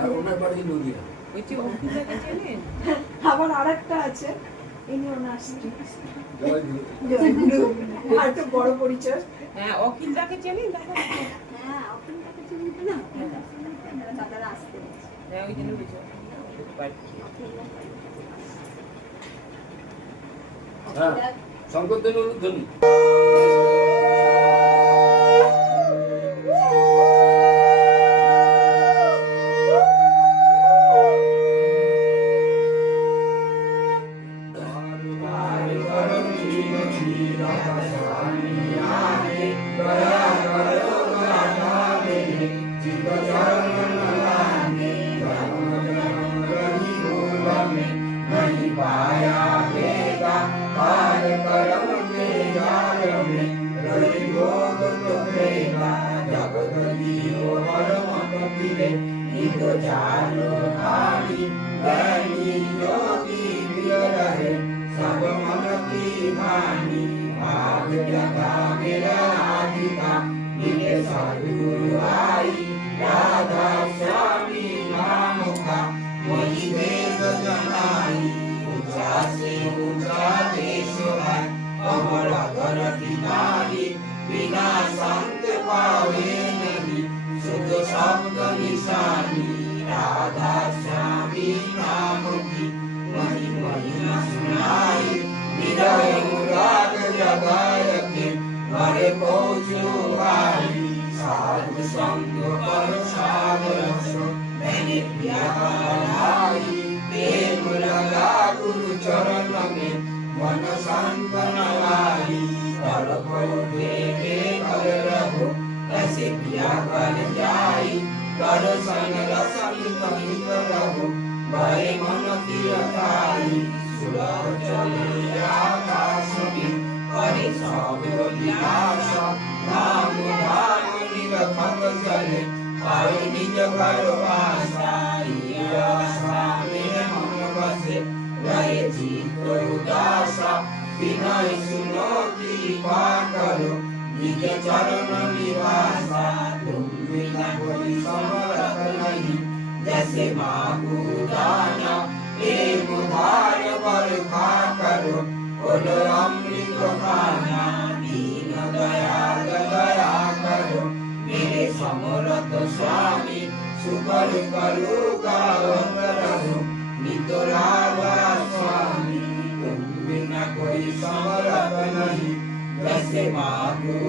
আর ওনার বাড়ি নদীয়া। ওই যে অফিসারকে চেনেন? আবার আরেকটা আছে ইনি ওনার স্ত্রী জয়গুরু। জয়গুরু আর তো বড় পরিচয়। হ্যাঁ অখিলদাকে চেনেন দাদা? হ্যাঁ অখিলদাকে চিনি না দাদারা আসতে হ্যাঁ ওই জন্য বুঝো হ্যাঁ শঙ্করদেব উলুধ্বনি। जैसे माँ को